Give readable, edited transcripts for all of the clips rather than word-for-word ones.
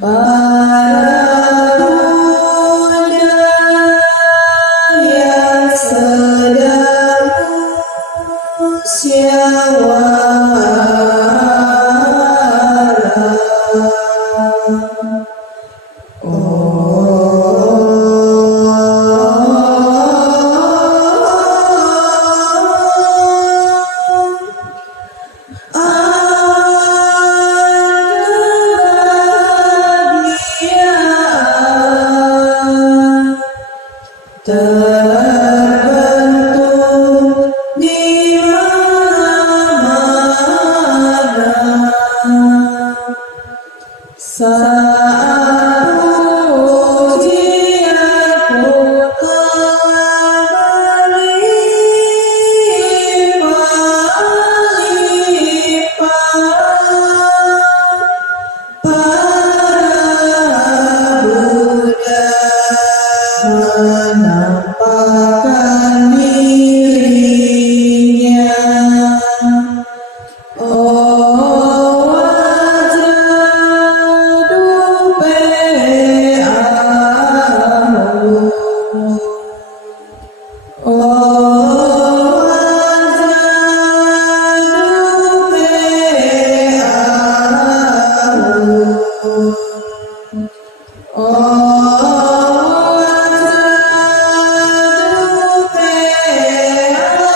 Para menampakkan dirinya. Oh wajadu pe'amu, oh wajadu pe'amu, oh wajadu pe'amu.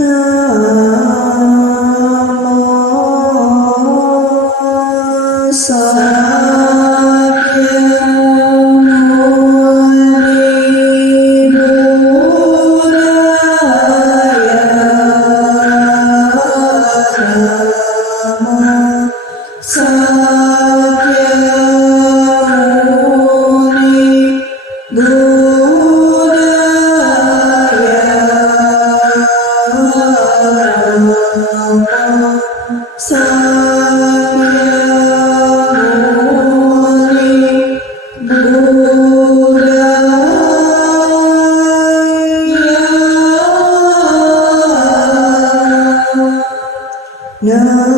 Namo Sakyamuni Buddhaya. Namo Sakyamuni Buddhaya. Sakyamuni Buddhaya. Namo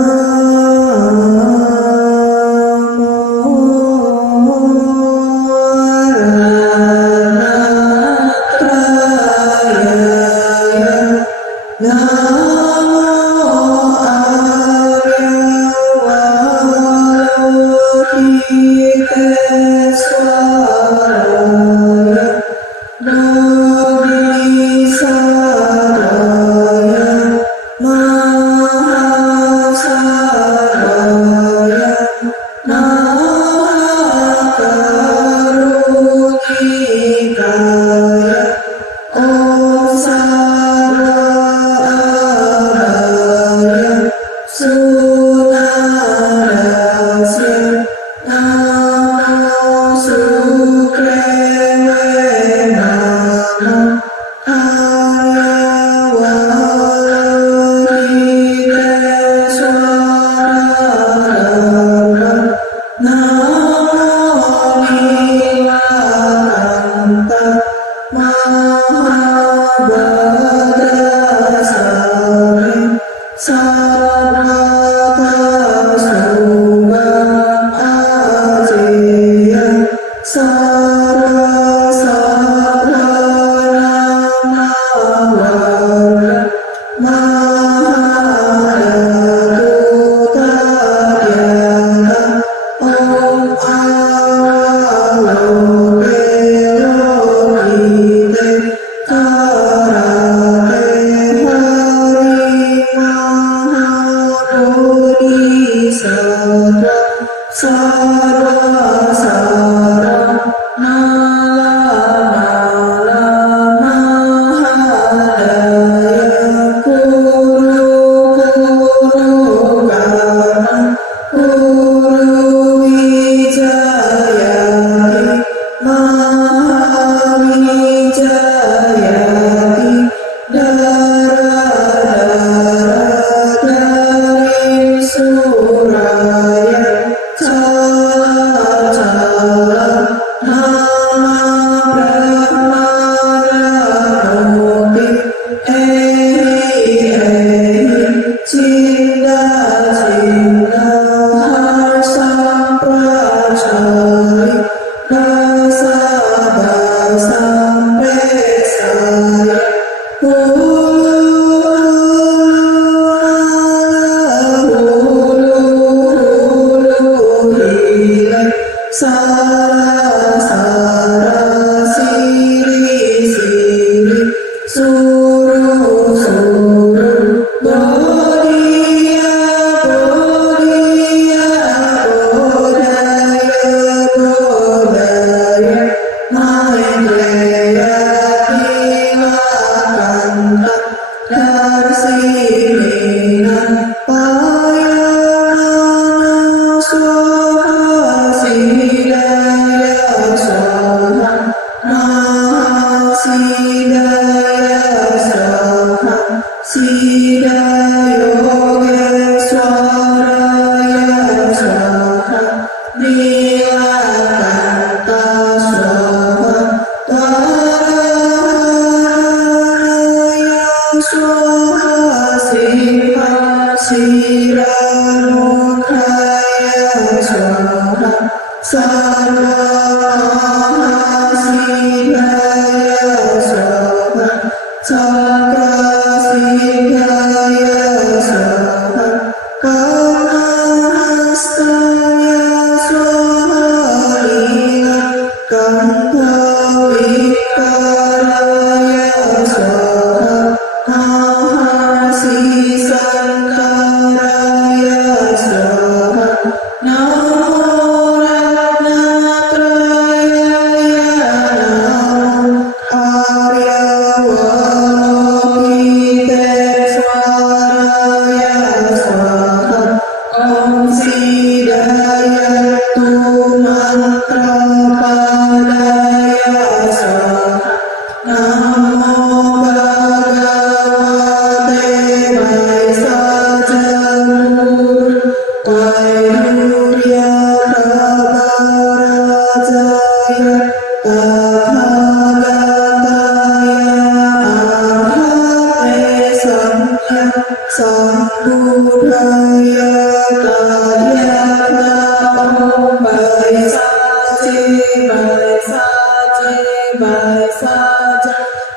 saja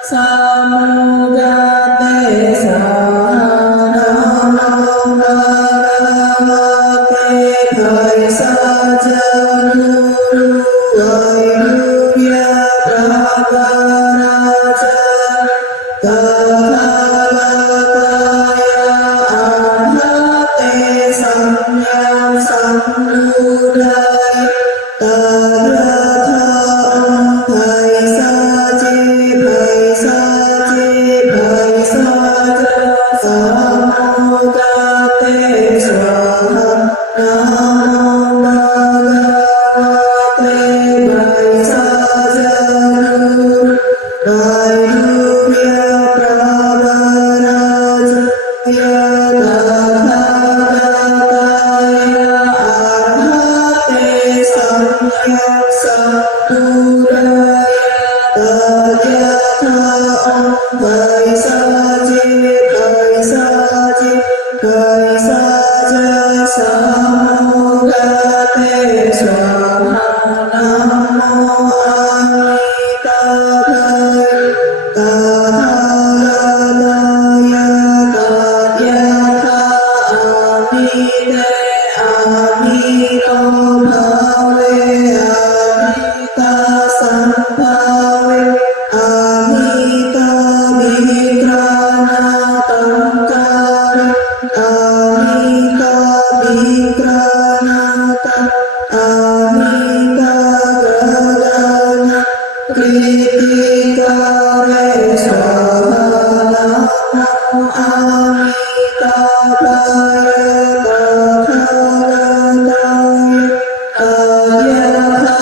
samudate sanamo bhagavate bhai saja guru vairurya prabharaja tathagataya arhate samyak sambuddhaya taratha bhai saja samudate swaha namo bhagavate bhai saja guru vairurya prabharaja tathagataya arhate samyak sambuddhaya taryatha bhai saja samudate swaha namo amitabhaya tathagataya taryatha amite amito bhave amita sambhave amita vikranatamkara amita vikranata amita gadana kritikare swaha namo amitabhaya tathagataya aryatha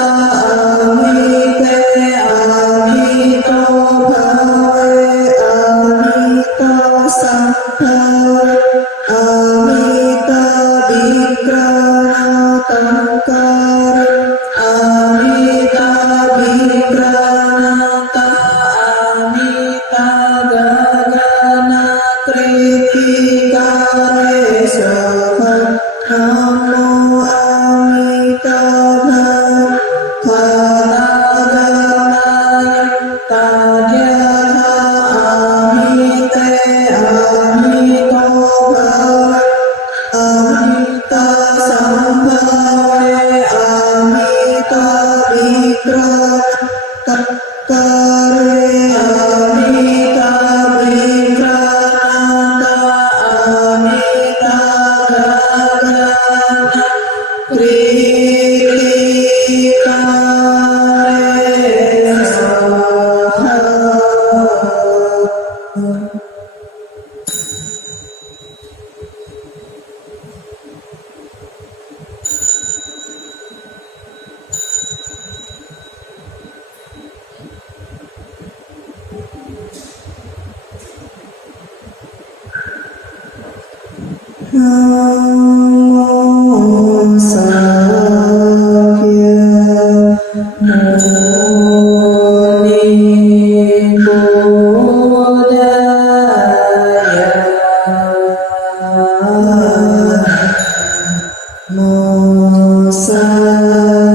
amite amito bhave amita sambhave amita vikranatamkara amita vikranata amita gadana kritikare swaha namo amitabhaya tathagataya taryatha amite amito bhave amita sambhave amita vikranata amita vikranata amita gadana kritikare swaha. Namo Sakya Muni Buddhaya Namo Sakya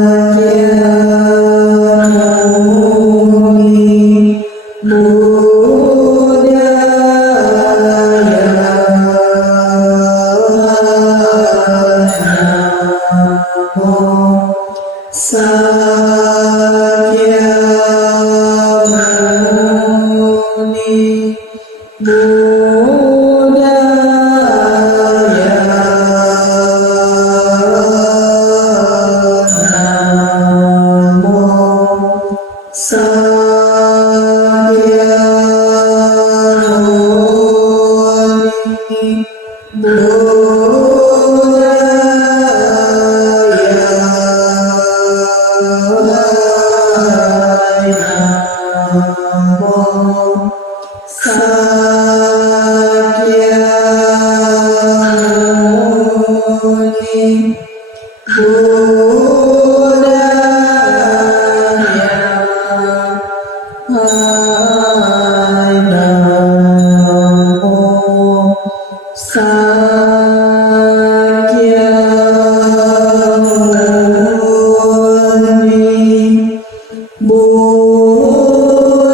Muni Buddhaya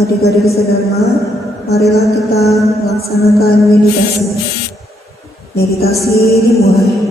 Adik-adik sedharma, marilah kita melaksanakan meditasi. Meditasi dimulai.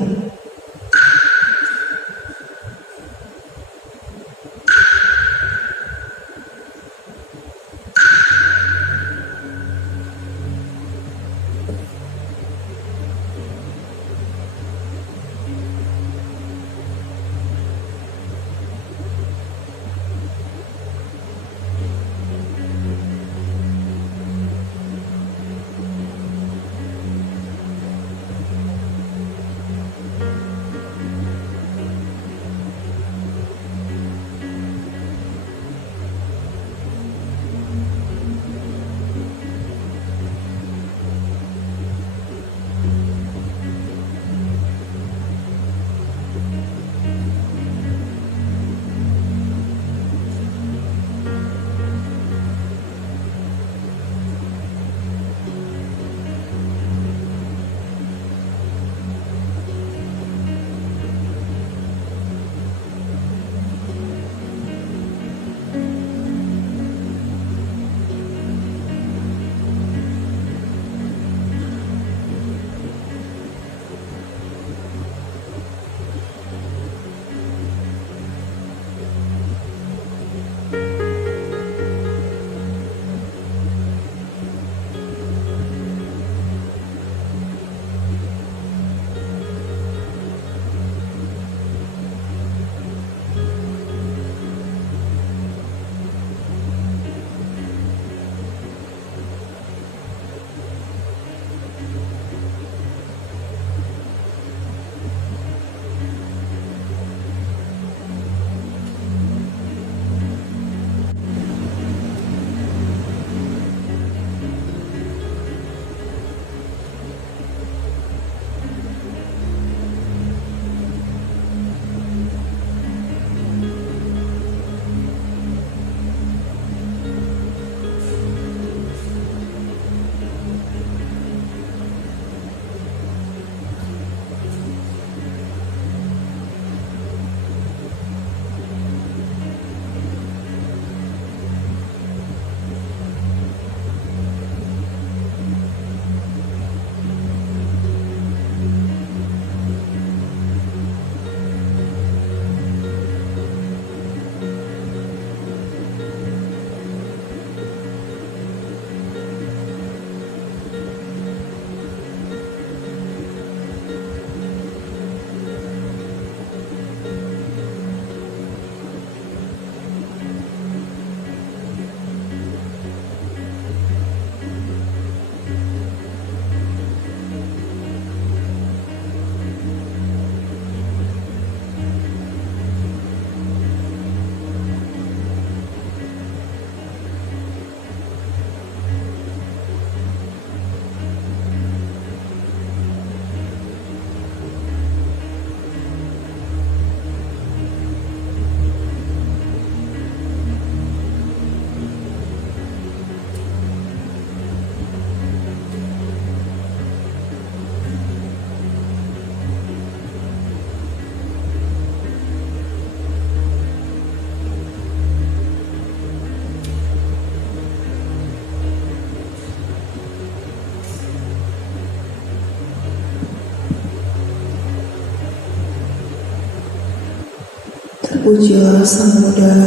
terpujilah Sang Buddha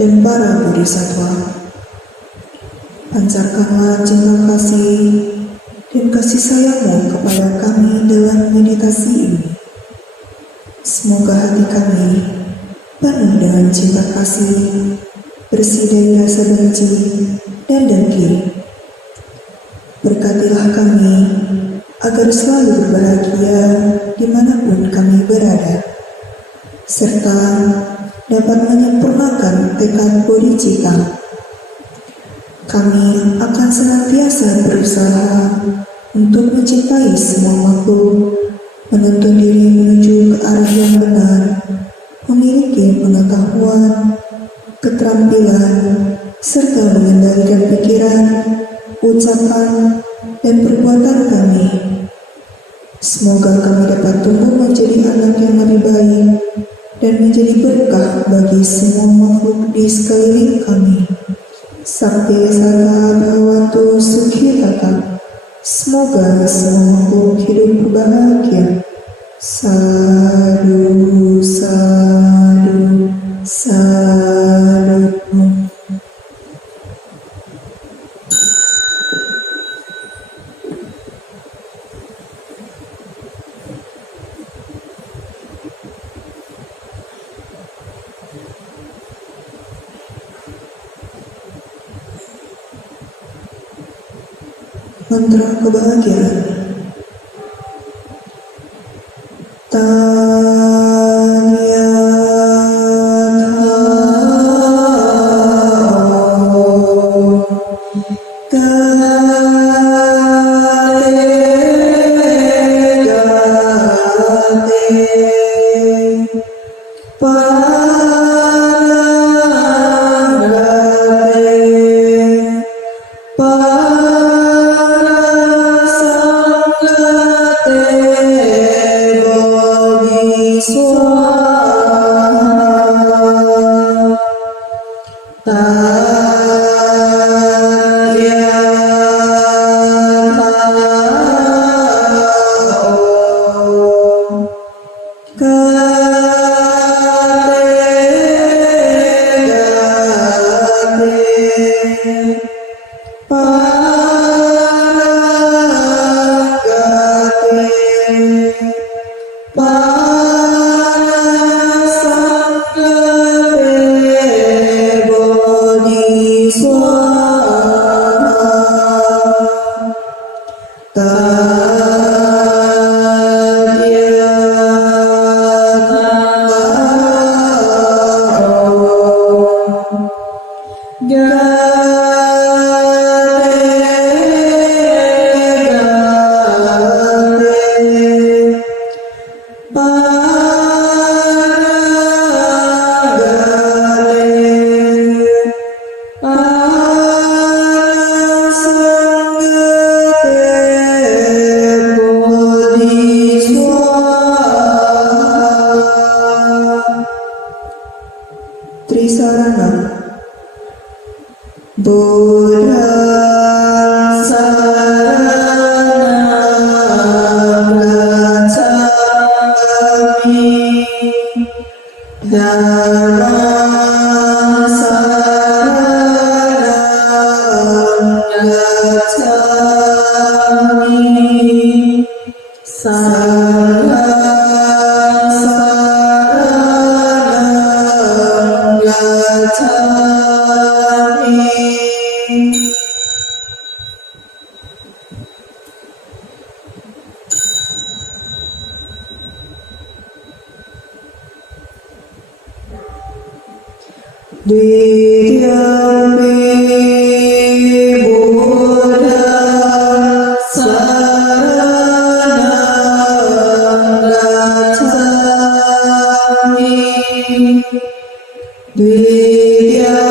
dan para bodhisattva. Pancarkanlah cinta kasih dan kasih sayangmu kepada kami dalam meditasi ini. Semoga hati kami penuh dengan cinta kasih, bersih dari rasa benci dan dengki. Berkatilah kami agar selalu berbahagia dimanapun kami berada, serta dapat menyempurnakan tekad bodhicitta. Kami akan senantiasa berusaha untuk mencintai semua makhluk, menuntun diri menuju ke arah yang benar, memiliki pengetahuan, keterampilan, serta mengendalikan pikiran, ucapan, dan perbuatan kami. Semoga kami dapat tumbuh menjadi anak yang lebih baik dan menjadi berkah bagi semua makhluk di sekeliling kami. Sampai Sata Bhavantu Sukhitata. Semoga semua makhluk hidup berbahagia. Sadu, sadu, sadu. Mantra kebahagiaan. Trisarana. Buddha Sarana Gacchami, Dhamma Sarana Gacchami, Sangha Sarana Gacchami. Dviyampi Buddha Sarana Gacchami, Dviyampi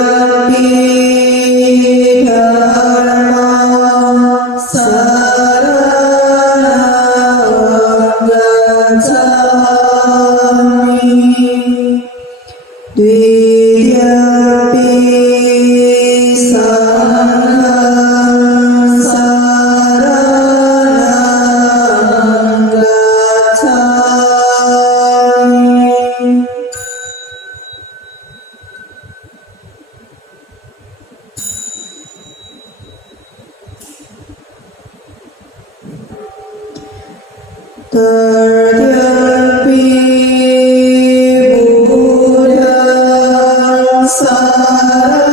Tertiampi budang sarang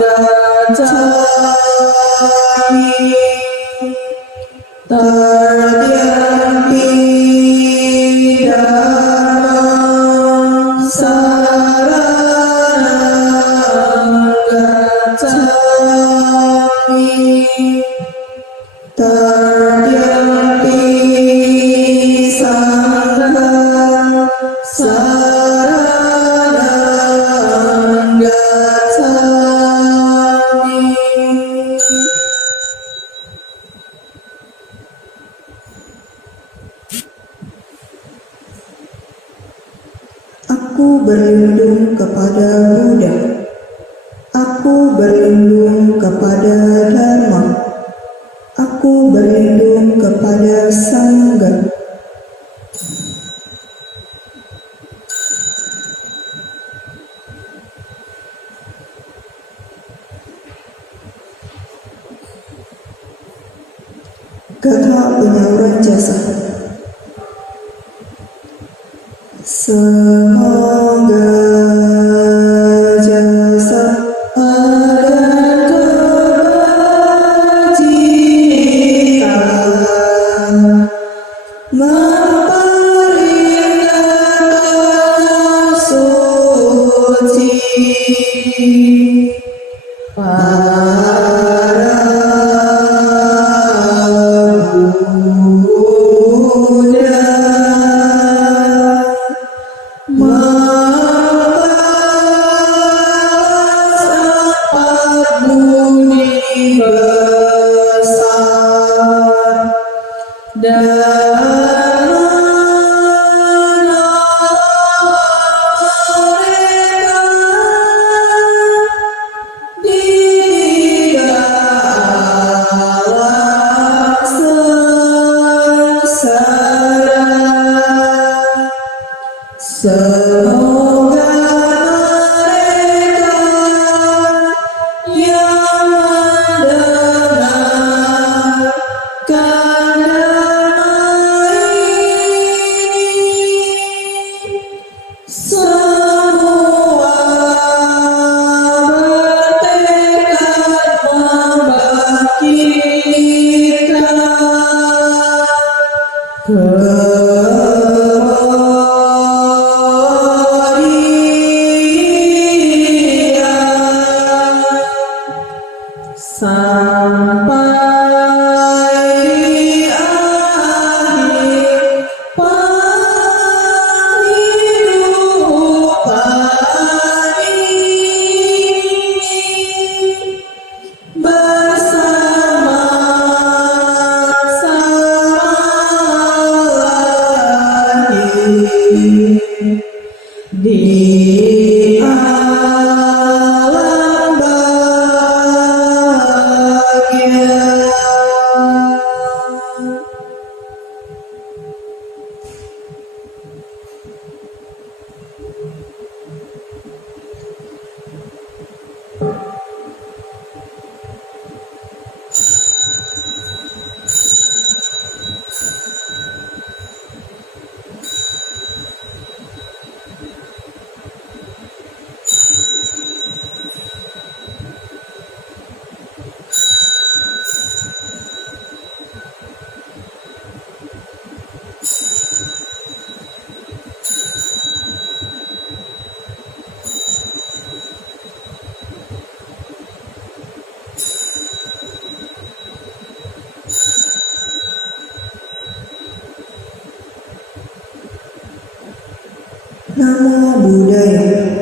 gacami, tertiampi damang sarang gacami, tertiampi sanggang sarang gacami. Aku berlindung kepada Buddha. Aku berlindung kepada Dharma. Aku berlindung kepada Sangha. Kata penyaluran jasa. Semoga jasa dan kebajikan memperingatkan suci para Buddha, membalas empat budi besar dan menolong mereka di tiga alam sengsara. Semoga mereka yang mendengarkan dhamma ini semua bertekad membangkitkan kemuliaan sampai di akhir penghidupan ini bersama-sama lahir di alam bahagia. Namo Buddhaya.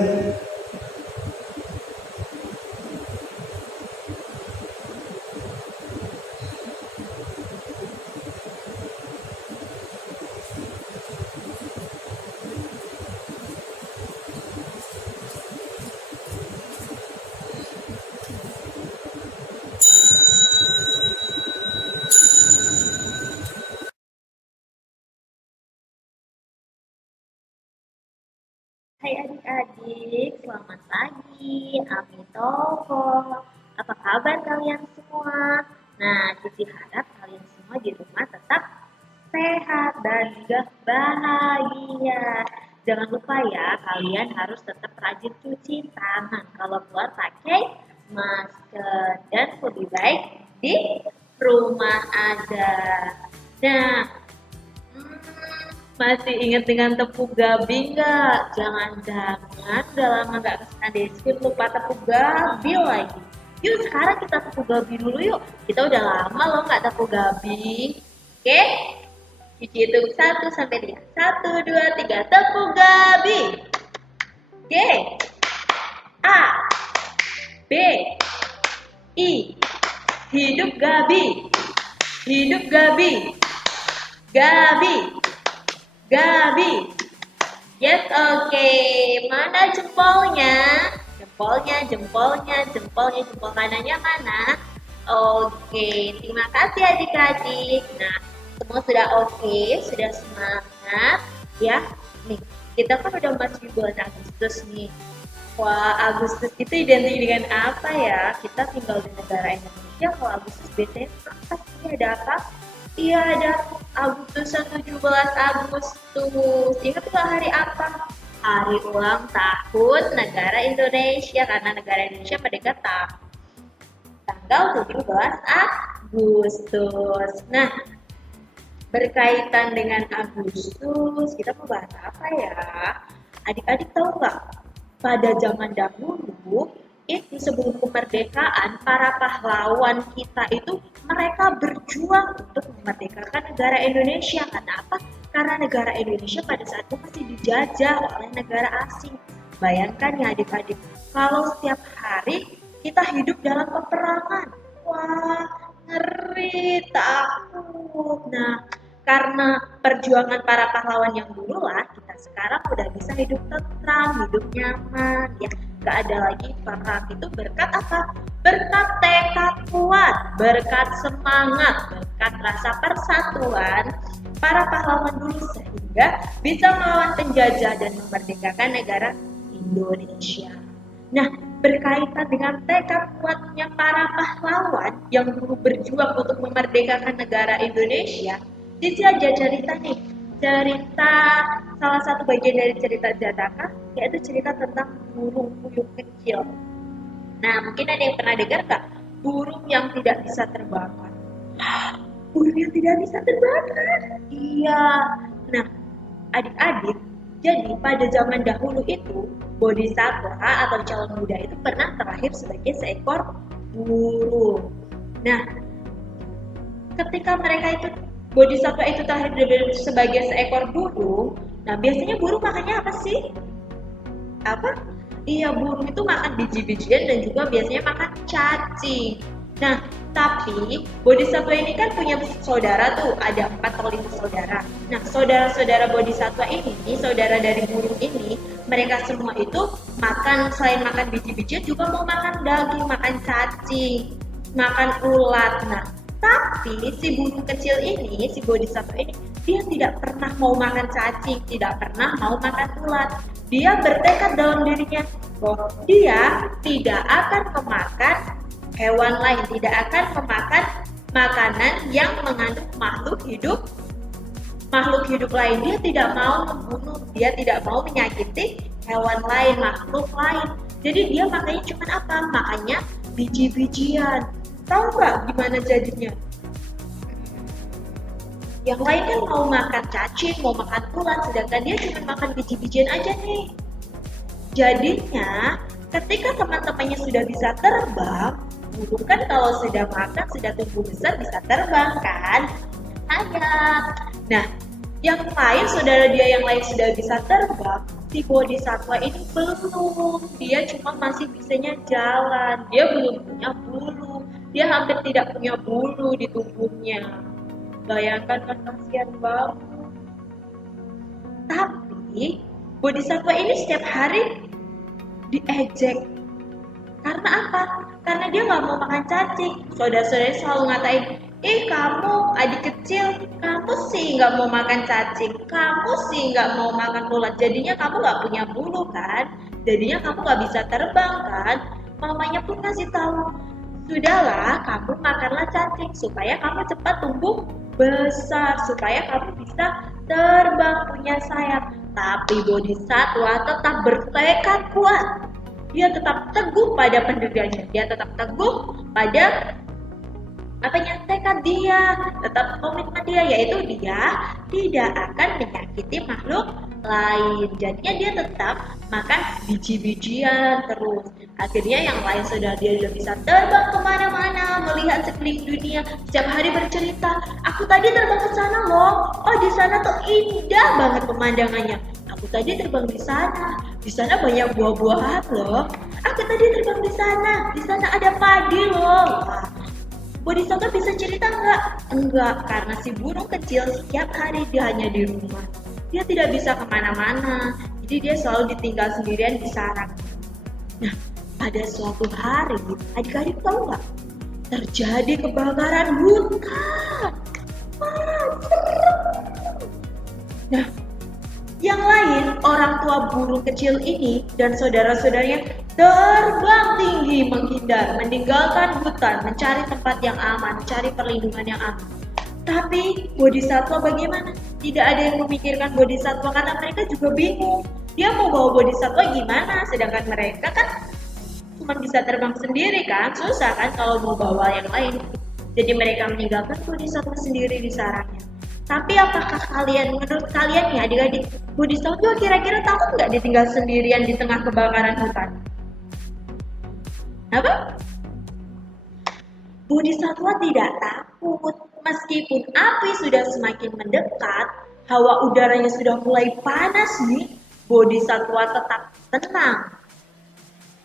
Hai adik-adik, selamat pagi, Amitovo. Apa kabar kalian semua? Nah, Cici harap kalian semua semua di rumah tetap sehat dan juga bahagia. Jangan lupa ya, kalian harus tetap rajin cuci tangan kalau keluar pakai masker dan lebih baik di rumah aja. Nah, masih ingat dengan tepung gabi nggak? Jangan-jangan udah lama nggak kesana Deskrim lupa tepung gabi lagi. Yuk sekarang kita tepung gabi dulu yuk. Kita udah lama loh nggak tepung gabi. Oke? Cici hitung 1 sampai 3. 1, 2, 3. Tepung gabi. G. A. B. I. Hidup gabi. Hidup gabi. Gabi. Gabi. Yes, oke. Mana jempolnya? Jempol kanannya mana? Oke, terima kasih adik-adik. Nah, semua sudah oke, sudah semangat ya. Nih, kita kan udah masuk bulan Agustus nih. Wah, Agustus itu identik dengan apa ya? Kita tinggal di negara Indonesia. Kalau Agustus biasanya apa sih? Ada apa? Iya, ada Agustusan 17 Agustus. Ingat nggak hari apa? Hari ulang tahun negara Indonesia. Karena negara Indonesia merdeka tanggal 17 Agustus. Nah, berkaitan dengan Agustus, kita mau bahas apa ya? Adik-adik tahu nggak? Pada zaman dahulu, itu sebelum kemerdekaan, para pahlawan kita itu mereka berjuang untuk memerdekakan negara Indonesia. Karena apa? Karena negara Indonesia pada saat itu masih dijajah oleh negara asing. Bayangkan ya adik-adik, kalau setiap hari kita hidup dalam peperangan. Wah, ngeri, takut. Nah, karena perjuangan para pahlawan yang dulu lah, kita sekarang udah bisa hidup tentram, hidup nyaman, ya. Gak ada lagi perang. Itu berkat apa? Berkat tekad kuat, berkat semangat, berkat rasa persatuan para pahlawan dulu sehingga bisa melawan penjajah dan memerdekakan negara Indonesia. Nah, berkaitan dengan tekad kuatnya para pahlawan yang dulu berjuang untuk memerdekakan negara Indonesia, Cici aja cerita nih, cerita salah satu bagian dari cerita Jataka, yaitu cerita tentang burung puyuh kecil. Nah, mungkin ada yang pernah dengar nggak? Burung yang tidak bisa terbakar. Burung yang tidak bisa terbakar? Iya. Nah, adik-adik, jadi pada zaman dahulu itu, bodhisattva atau calon Buddha itu pernah terlahir sebagai seekor burung. Nah, ketika mereka itu bodhisattva itu terlahir sebagai seekor burung, nah biasanya burung makannya apa sih? Apa? Iya, burung itu makan biji-bijian dan juga biasanya makan cacing. Nah, tapi bodhisattva ini kan punya saudara tuh, ada 4 atau 5 saudara. Nah, saudara-saudara bodhisattva ini, saudara dari burung ini, mereka semua itu makan, selain makan biji-bijian juga mau makan daging, makan cacing, makan ulat. Nah, tapi si burung kecil ini, si bodhisattva ini, dia tidak pernah mau makan cacing, tidak pernah mau makan ulat. Dia bertekad dalam dirinya bahwa dia tidak akan memakan hewan lain, tidak akan memakan makanan yang mengandung makhluk hidup lain. Dia tidak mau membunuh, dia tidak mau menyakiti hewan lain, makhluk lain. Jadi dia makannya cuma apa? Makannya biji-bijian. Tahu nggak gimana jadinya? Yang lain kan mau makan cacing, mau makan ulat, sedangkan dia cuma makan biji-bijian aja nih. Jadinya, ketika teman-temannya sudah bisa terbang, burung kan kalau sudah makan, sudah tumbuh besar, bisa terbang kan? Nah, yang lain, saudara dia yang lain sudah bisa terbang, si bodhisattva ini belum. Dia cuma masih bisanya jalan, dia belum punya bulu, dia hampir tidak punya bulu di tubuhnya. Bayangkan kan, kasihan banget. Tapi bodhisattva ini setiap hari diejek. Karena apa? Karena dia nggak mau makan cacing. Saudara-saudaranya selalu ngatain, kamu adik kecil, kamu sih nggak mau makan cacing, kamu sih nggak mau makan ulat. Jadinya kamu nggak punya bulu kan? Jadinya kamu nggak bisa terbang kan? Mamanya pun kasih tahu, sudahlah, kamu makanlah cacing supaya kamu cepat tumbuh besar supaya kamu bisa terbang punya sayap. Tapi bodhisatwa tetap bertekad kuat. Dia tetap teguh pada pendiriannya. Dia tetap teguh pada tekad dia, tetap komitmen dia, yaitu dia tidak akan menyakiti makhluk lain. Jadinya dia tetap makan biji-bijian terus. Akhirnya yang lain sudah dia bisa terbang kemana-mana, melihat sekeliling dunia, setiap hari bercerita, aku tadi terbang ke sana loh, oh di sana tuh indah banget pemandangannya. Aku tadi terbang di sana banyak buah-buahan loh. Aku tadi terbang di sana ada padi loh. Wah, Bodhisattva bisa cerita enggak? Enggak, karena si burung kecil setiap hari dia hanya di rumah. Dia tidak bisa kemana-mana, jadi dia selalu ditinggal sendirian di sarang. Nah, pada suatu hari, adik-adik tahu nggak? Terjadi kebakaran hutan. Wah, serem. Nah, yang lain, orang tua burung kecil ini dan saudara-saudaranya terbang tinggi menghindar, meninggalkan hutan, mencari tempat yang aman, mencari perlindungan yang aman. Tapi bodhisattva bagaimana? Tidak ada yang memikirkan bodhisattva karena mereka juga bingung. Dia mau bawa bodhisattva gimana? Sedangkan mereka kan cuma bisa terbang sendiri kan? Susah kan kalau mau bawa yang lain. Jadi mereka meninggalkan bodhisattva sendiri di sarangnya. Tapi apakah menurut kalian ya adik-adik, bodhisattva kira-kira takut nggak ditinggal sendirian di tengah kebakaran hutan? Apa? Bodhisattva tidak takut. Meskipun api sudah semakin mendekat, hawa udaranya sudah mulai panas nih, bodhisattva tetap tenang.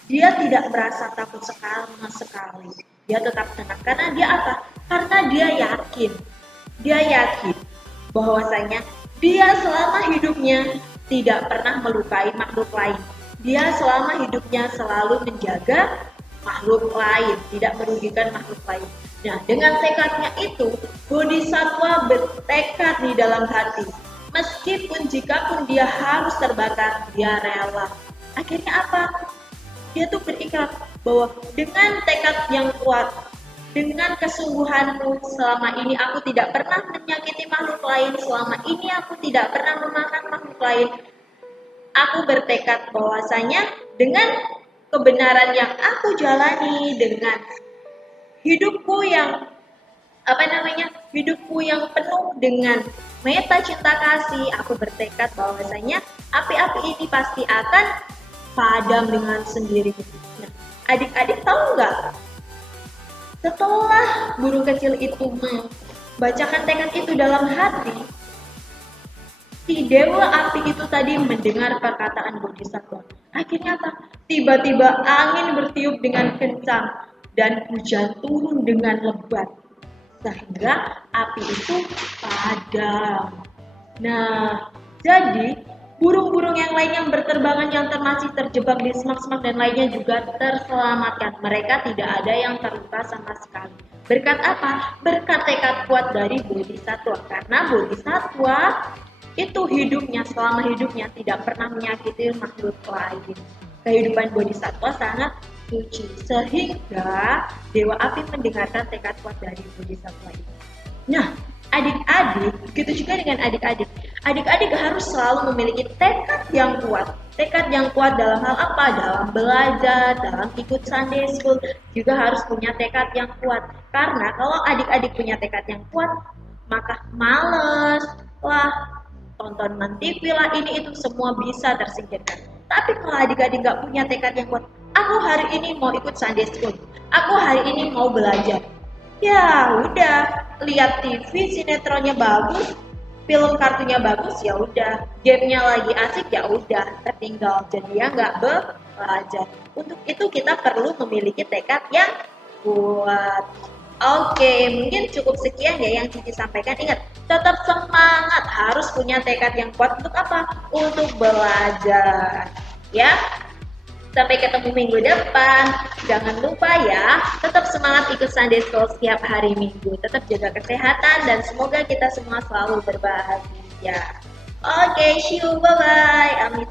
Dia tidak merasa takut sama sekali. Dia tetap tenang. Karena dia apa? Karena dia yakin. Dia yakin bahwasanya dia selama hidupnya tidak pernah melukai makhluk lain. Dia selama hidupnya selalu menjaga makhluk lain, tidak merugikan makhluk lain. Nah, dengan tekadnya itu, bodhisattva bertekad di dalam hati. Meskipun jikapun dia harus terbakar, dia rela. Akhirnya apa? Dia tuh berikrar bahwa dengan tekad yang kuat, dengan kesungguhanmu, selama ini aku tidak pernah menyakiti makhluk lain, selama ini aku tidak pernah memakan makhluk lain. Aku bertekad bahwasanya dengan kebenaran yang aku jalani, dengan hidupku yang hidupku yang penuh dengan meta cinta kasih, aku bertekad bahwasanya api-api ini pasti akan padam dengan sendirinya. Nah, adik-adik tahu nggak? Setelah burung kecil itu membacakan tekad itu dalam hati, si dewa api itu tadi mendengar perkataan bodhisattva. Akhirnya apa? Tiba-tiba angin bertiup dengan kencang dan hujan turun dengan lebat. Sehingga api itu padam. Nah, jadi burung-burung yang lain yang berterbangan yang masih terjebak di semak-semak dan lainnya juga terselamatkan. Mereka tidak ada yang terluka sama sekali. Berkat apa? Berkat tekad kuat dari bodhisattva. Karena bodhisattva itu selama hidupnya tidak pernah menyakiti makhluk lain. Kehidupan bodhisattva sangat suci. Sehingga Dewa Api mendengarkan tekad kuat dari bodhisattva itu. Nah, adik-adik, begitu juga dengan adik-adik. Adik-adik harus selalu memiliki tekad yang kuat. Tekad yang kuat dalam hal apa? Dalam belajar, dalam ikut Sunday School, juga harus punya tekad yang kuat. Karena kalau adik-adik punya tekad yang kuat, maka males lah, tontonan TV lah, ini itu semua bisa tersingkirkan. Tapi kalau adik-adik nggak punya tekad yang kuat, aku hari ini mau ikut Sunday School, aku hari ini mau belajar. Ya udah, lihat TV sinetronnya bagus, film kartunya bagus, ya udah, gamenya lagi asik, ya udah, tertinggal. Jadi ya nggak belajar. Untuk itu kita perlu memiliki tekad yang kuat. Oke, mungkin cukup sekian ya yang Cici sampaikan. Ingat, tetap semangat, harus punya tekad yang kuat untuk apa? Untuk belajar. Ya, sampai ketemu minggu depan. Jangan lupa ya, tetap semangat ikut Sunday School setiap hari Minggu. Tetap jaga kesehatan dan semoga kita semua selalu berbahagia. Oke, see you, bye-bye. Amit